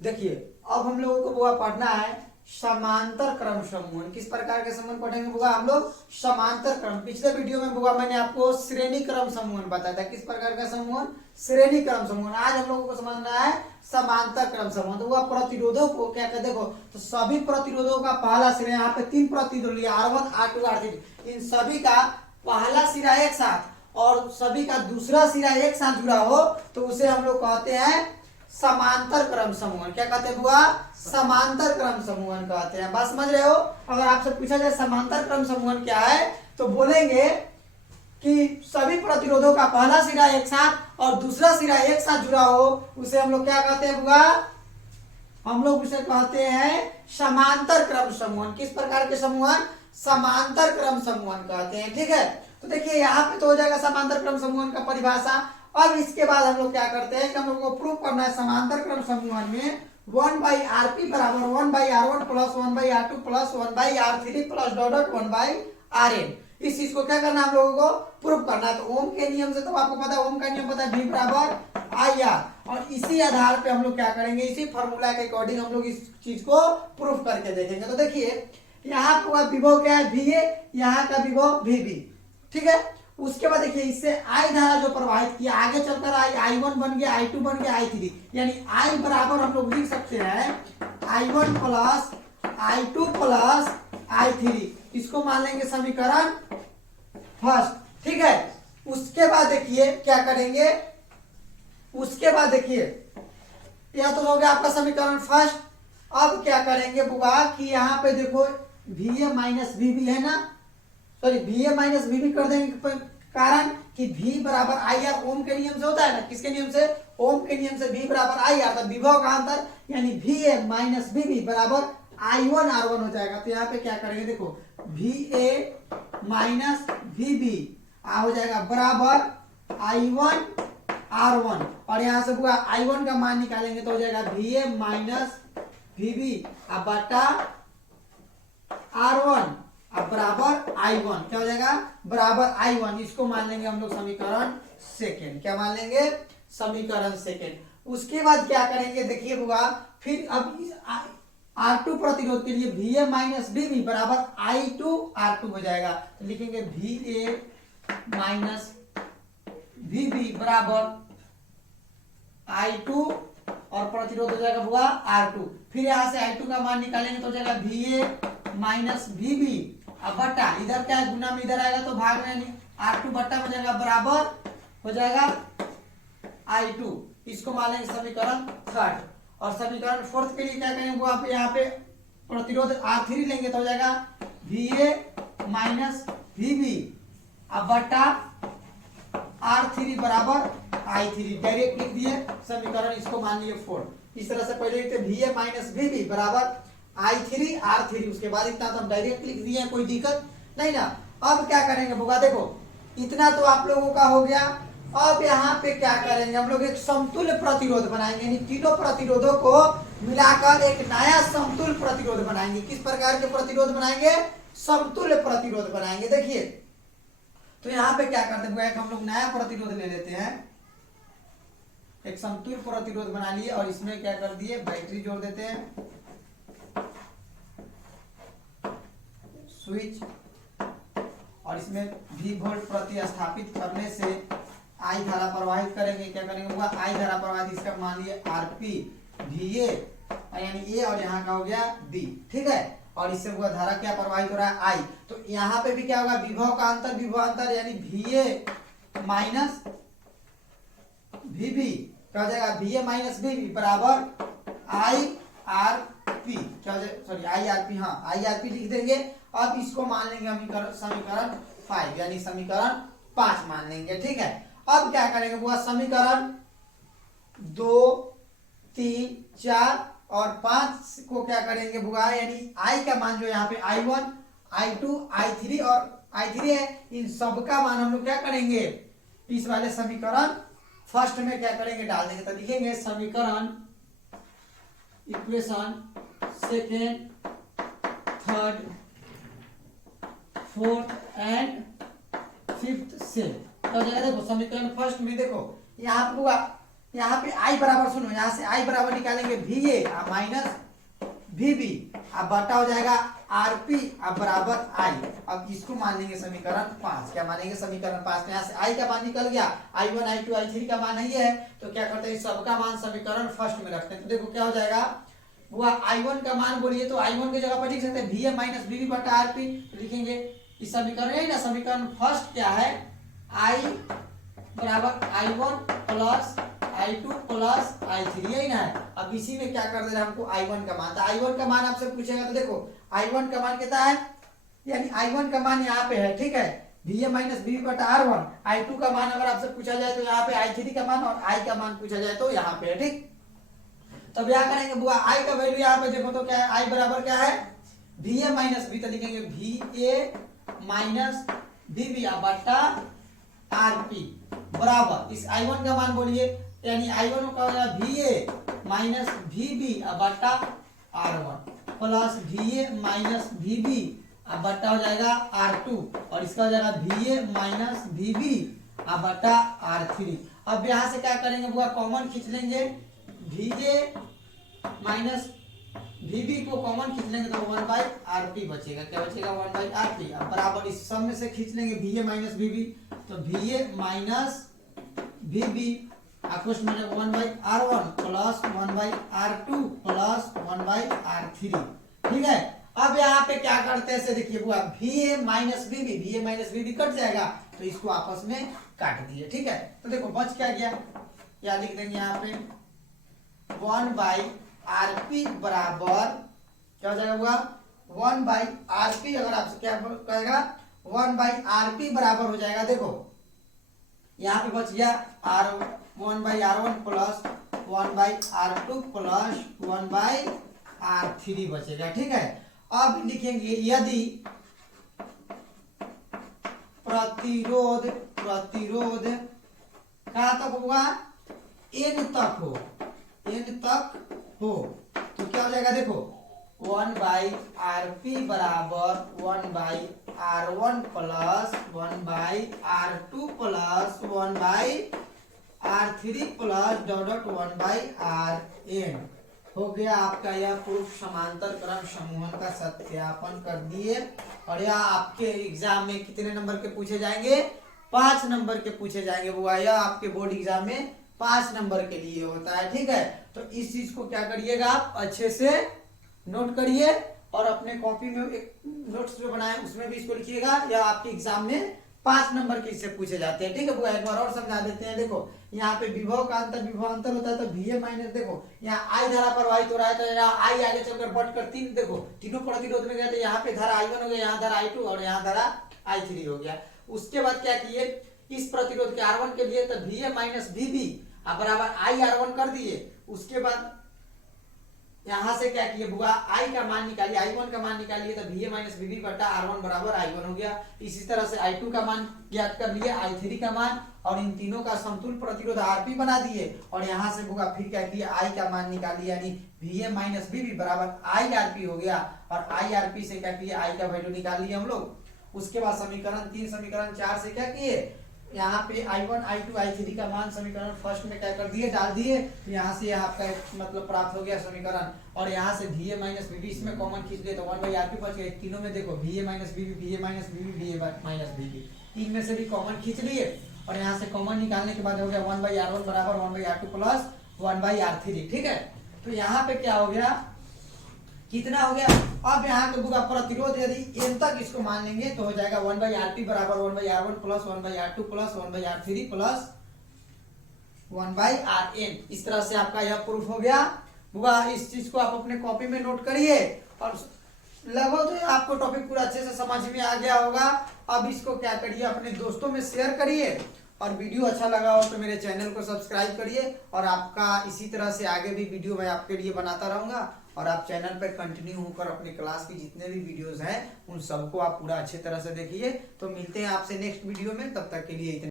देखिए अब हम लोगों को बुआ पढ़ना है समांतर क्रम समूहन। किस प्रकार के समूहन पढ़ेंगे बुआ हम लोग? समांतर क्रम। पिछले वीडियो में बुआ मैंने आपको श्रेणी क्रम समूहन बताया था। किस प्रकार का समूहन? श्रेणी क्रम समूहन। आज हम लोगों को समझना है समांतर क्रम समूहन। तो बुआ प्रतिरोधों को क्या कहते, देखो तो सभी प्रतिरोधों का पहला सिरा, यहाँ पे 3 प्रतिरोध लिया R1 R2 R3, इन सभी का पहला सिरा एक साथ और सभी का दूसरा सिरा एक साथ जुड़ा हो तो उसे हम लोग कहते हैं समांतर क्रम समूहन। क्या कहते हैं बुआ? समांतर क्रम समूहन कहते हैं। बात समझ रहे हो? अगर आपसे पूछा जाए समांतर क्रम समूहन क्या है तो बोलेंगे कि सभी प्रतिरोधों का पहला सिरा एक साथ और दूसरा सिरा एक साथ जुड़ा हो उसे हम लोग क्या कहते हैं बुआ? हम लोग उसे कहते हैं समांतर क्रम समूहन। किस प्रकार के समूहन? समांतर क्रम समूहन कहते हैं। ठीक है, तो देखिए यहाँ पे तो हो जाएगा समांतर क्रम समूहन का परिभाषा। अब इसके बाद हम लोग क्या करते हैं कि हम लोग को प्रूव करना है समांतर क्रम समूहन में 1/Rp बराबर 1/R1 plus 1/R2 plus 1/R3 plus dot dot 1/Rn। इस चीज को क्या करना है हम लोगों को? प्रूव करना है। तो ओम के नियम से तो आपको पता है, ओम का नियम पता है, V बराबर IR, और इसी आधार पे हम लोग क्या करेंगे, इसी फॉर्मूला के अकॉर्डिंग हम लोग इस चीज को प्रूफ करके देखेंगे। तो देखिए यहाँ का विभव क्या है? VA, यहाँ का विभव VB। ठीक है, उसके बाद देखिए इससे I धारा जो प्रवाहित किया आगे चलकर I1 बन गया, I2 बन गया, I3, यानी I बराबर हम लोग लिख सकते हैं I1 plus I2 plus I3। इसको मान लेंगे समीकरण फर्स्ट। ठीक है, उसके बाद देखिए क्या करेंगे, उसके बाद देखिए यह तो हो गया आपका समीकरण फर्स्ट। अब क्या करेंगे बुआ कि यहाँ पे देखो VA माइनस VB है ना, सॉरी VA माइनस VB कर देंगे, कारण कि V बराबर IR ओम के नियम से होता है ना। किसके नियम से? ओम के नियम से V बराबर IR, तो विभव का अंतर यानी VA माइनस VB बराबर I1 R1 हो जाएगा। तो यहाँ पे क्या करेंगे, देखो VA माइनस VB हो जाएगा बराबर I1 R1, और यहाँ से पूरा I1 का मान निकालेंगे तो हो जाएगा VA माइनस VB अब बटा R1 अब बराबर I1। क्या हो जाएगा? बराबर I1। इसको मान लेंगे हम लोग समीकरण सेकेंड। क्या मान लेंगे? समीकरण सेकेंड। उसके बाद क्या करेंगे देखिए बुआ, फिर अब R2 प्रतिरोध के लिए VA माइनस VB बराबर I2 R2 हो जाएगा। तो लिखेंगे VA माइनस VB बराबर I2 और प्रतिरोध हो जाएगा बुआ R2। फिर यहाँ से I2 का मान निकालेंगे तो हो जाएगा VA माइनस VB अब बट्टा, इधर क्या है गुना में इधर आएगा तो भाग में R2 बट्टा हो जाएगा बराबर हो जाएगा I2। इसको मान लेंगे समीकरण थर्ड। और समीकरण फोर्थ के लिए क्या करेंगे वो आप यहाँ पे प्रतिरोध R3 लेंगे तो हो जाएगा VA माइनस VB अब बट्टा R3 बराबर I3। डायरेक्ट लिख दिए समीकरण, इसको मान लिए फोर्थ। इस तरह से पहले लिखते VA माइनस VB बराबर I3 R3, उसके बाद इतना तो हम डायरेक्ट लिख दिए, कोई दिक्कत नहीं ना। अब क्या करेंगे बुआ, देखो इतना तो आप लोगों का हो गया। अब यहाँ पे क्या करेंगे हम लोग, एक समतुल्य प्रतिरोध बनाएंगे, यानी तीनों प्रतिरोधों को मिलाकर एक नया समतुल्य प्रतिरोध बनाएंगे। किस प्रकार के प्रतिरोध बनाएंगे? समतुल्य प्रतिरोध बनाएंगे। देखिए तो यहाँ पे क्या करते हैं, हम लोग नया प्रतिरोध ले लेते हैं, एक समतुल्य प्रतिरोध बना लिए और इसमें क्या कर दिए, बैटरी जोड़ देते हैं, स्विच, और इसमें V वोल्ट प्रतिस्थापित करने से I धारा प्रवाहित करेंगे। क्या करेंगे हुआ I धारा प्रवाहित, इसका मान लिया RP VA यानी A और यहाँ का हो गया B। ठीक है, और इससे हुआ धारा क्या प्रवाहित हो रहा है I। तो यहाँ पे भी क्या होगा, विभव का अंतर, विभव अंतर यानी VA माइनस VB क्या हो जाएगा, VA माइनस VB बराबर IRP। क्या हो जाएगा, सॉरी IRP, हाँ IRP लिख देंगे। अब इसको मान लेंगे हम समीकरण 5 यानी समीकरण 5 मान लेंगे। ठीक है, अब क्या करेंगे वो समीकरण 2 3 4 और 5 को क्या करेंगे बुआ, यानी I का मान जो यहाँ पे I1 I2 I3 और I3 है, इन सब का मान हम लोग क्या करेंगे इस वाले समीकरण फर्स्ट में क्या करेंगे डाल देंगे। तो लिखेंगे समीकरण equation second third fourth and fifth से। तो देखो समीकरण फर्स्ट में देखो यहाँ हुआ यहाँ पे आई बराबर सुनो, यहाँ से आई बराबर निकालेंगे V A minus V B, अब बटा हो जाएगा आरपी अब बराबर आई। अब इसको मान लेंगे समीकरण 5। क्या मानेंगे समीकरण 5 में यहाँ से आई का मान निकल गया, i1 i2 i3 का मान नहीं है, तो क्या करते हैं सबका मान समीकरण फर्स्ट में रखते हैं। तो देखो क्या हो जाएगा, वो i1 का मान बोलिए तो i1 की जगह पर लिख सकते हैं V A minus V B बटा आरपी, तो लिखेंगे इस समीकरण है ना, समीकरण फर्स्ट क्या है, आई बराबर i1 plus i2 plus i3, यही ना है। अब इसी में क्या कर दे रहे हैं हमको i1 का मान, तो i1 का मान आपसे पूछेगा तो देखो i1 का मान कितना है, यानी i1 का मान यहाँ पे है, ठीक है, va माइनस बी बटा r1। i2 का मान अगर आपसे पूछा जाए तो यहाँ पे i3 का मान, और i का मान पूछा जाए तो यहाँ पे है, ठीक। तो क्या करेंगे बुआ, i का वैल्यू यहाँ पे देखो तो क्या है, i बराबर क्या है va माइनस बी, तो लिखेंगे va माइनस bb बटा rp बराबर इस i1 का मान बोलिए, यानी i1 का हो जाएगा va माइनस vb बटा r1 plus va minus vb बटा हो जाएगा r2, और इसका हो जाएगा va माइनस vb बटा r3। अब यहाँ से क्या करेंगे बुआ, कॉमन खींच लेंगे, va माइनस vb को कॉमन खींच लेंगे तो 1/rp बचेगा। क्या बचेगा, 1/rp। अब बराबर इस सब में से खींच लेंगे va माइनस vb, तो va माइनस vb आपस में 1/r1 plus 1/r2 plus 1/r3, ठीक है। अब यहाँ पे क्या करते हैं, देखिए बुआ va माइनस vb कट जाएगा, तो इसको आपस में काट दिए, ठीक है। तो देखो बच क्या गया, या लिख देंगे यहाँ पे 1/rp बराबर क्या हो जाएगा बुआ, 1/rp, अगर आपसे क्या कहेगा 1/rp बराबर हो जाएगा, देखो यहाँ पे बच गया r1/r1 plus 1/r2 plus 1/r3 बचेगा, ठीक है। अब लिखेंगे यदि प्रतिरोध कहाँ तक होगा, n तक हो, तो क्या हो जाएगा, देखो 1/rp बराबर 1/r1 plus 1/r2 plus 1/r3 plus dot 1/rn हो गया आपका यह प्रूफ समांतर क्रम समूहन का सत्यापन कर दिए। और यह आपके एग्जाम में कितने नंबर के पूछे जाएंगे, 5 नंबर के पूछे जाएंगे बुआ, यह आपके बोर्ड एग्जाम में 5 नंबर के लिए होता है, ठीक है। तो इस चीज को क्या करिएगा, आप अच्छे से नोट करिए और अपने कॉपी में एक नोट्स जो बनाए उसमें भी इसको लिखिएगा, या आपके एग्जाम में 5 नंबर के इससे पूछे जाते हैं, ठीक है बुआ। एक बार और समझा देते हैं, देखो यहाँ पे विभव का अंतर होता है, तो va माइनस, देखो यहाँ i धारा प्रवाहित हो रहा है, तो यहाँ i आगे चलकर बढ़ कर 3, देखो तीनों प्रतिरोध में गया, तो यहाँ पे धारा i1 हो गया, यहाँ धारा i2 और यहाँ धारा i3 हो गया। उसके बाद क्या किए, इस प्रतिरोध के R1 के लिए तो va माइनस vb बराबर i R1 कर दिए। उसके बाद यहां से क्या किए बुआ, i का मान निकालिए, i1 का मान निकालिए, तो va माइनस vb बटा r1 बराबर i1 हो गया। इसी तरह से i2 का मान ज्ञात कर लिए, i3 का मान, और इन तीनों का समतुल प्रतिरोध rp बना दिए। और यहां से बुआ फिर क्या किए, i का मान निकालिए, यानी va माइनस vb बराबर i rp हो गया। और i rp से क्या किए, i का वैल्यू निकाल लिए हम लोग। उसके बाद समीकरण 3 समीकरण 4 से क्या किए, यहाँ पे i1 i2 i3 का मान समीकरण फर्स्ट में क्या कर दिए, डाल दिए। यहाँ से आपका मतलब प्राप्त हो गया समीकरण। और यहाँ से va माइनस vb इसमें कॉमन खींच लिए तो 1/rp बच गया। तीनों में देखो va minus vb va minus vb va minus vb, तीन में से भी कॉमन खींच लिए। और यहाँ से कॉमन निकालने के बाद हो गया 1/r1 बराबर 1/r2 प्लस 1/r3, ठीक है। तो यहाँ पे क्या हो गया, कितना हो गया, अब यहाँ के बुआ प्रतिरोध यदि n तक इसको मान लेंगे तो हो जाएगा 1/rp बराबर 1/r1 plus 1/r2 plus 1/r3 plus 1/rn। इस तरह से आपका यह प्रूफ हो गया बुआ। इस चीज को आप अपने कॉपी में नोट करिए और लगभग तो आपको टॉपिक पूरा अच्छे से समझ में आ गया होगा। अब इसको क्या करिए, अपने दोस्तों में शेयर करिए, और वीडियो अच्छा लगा हो तो मेरे चैनल को सब्सक्राइब करिए। और आपका इसी तरह से आगे भी वीडियो मैं आपके लिए बनाता रहूंगा, और आप चैनल पर कंटिन्यू होकर अपने क्लास की जितने भी वीडियोस हैं उन सबको आप पूरा अच्छे तरह से देखिए। तो मिलते हैं आपसे नेक्स्ट वीडियो में, तब तक के लिए इतना।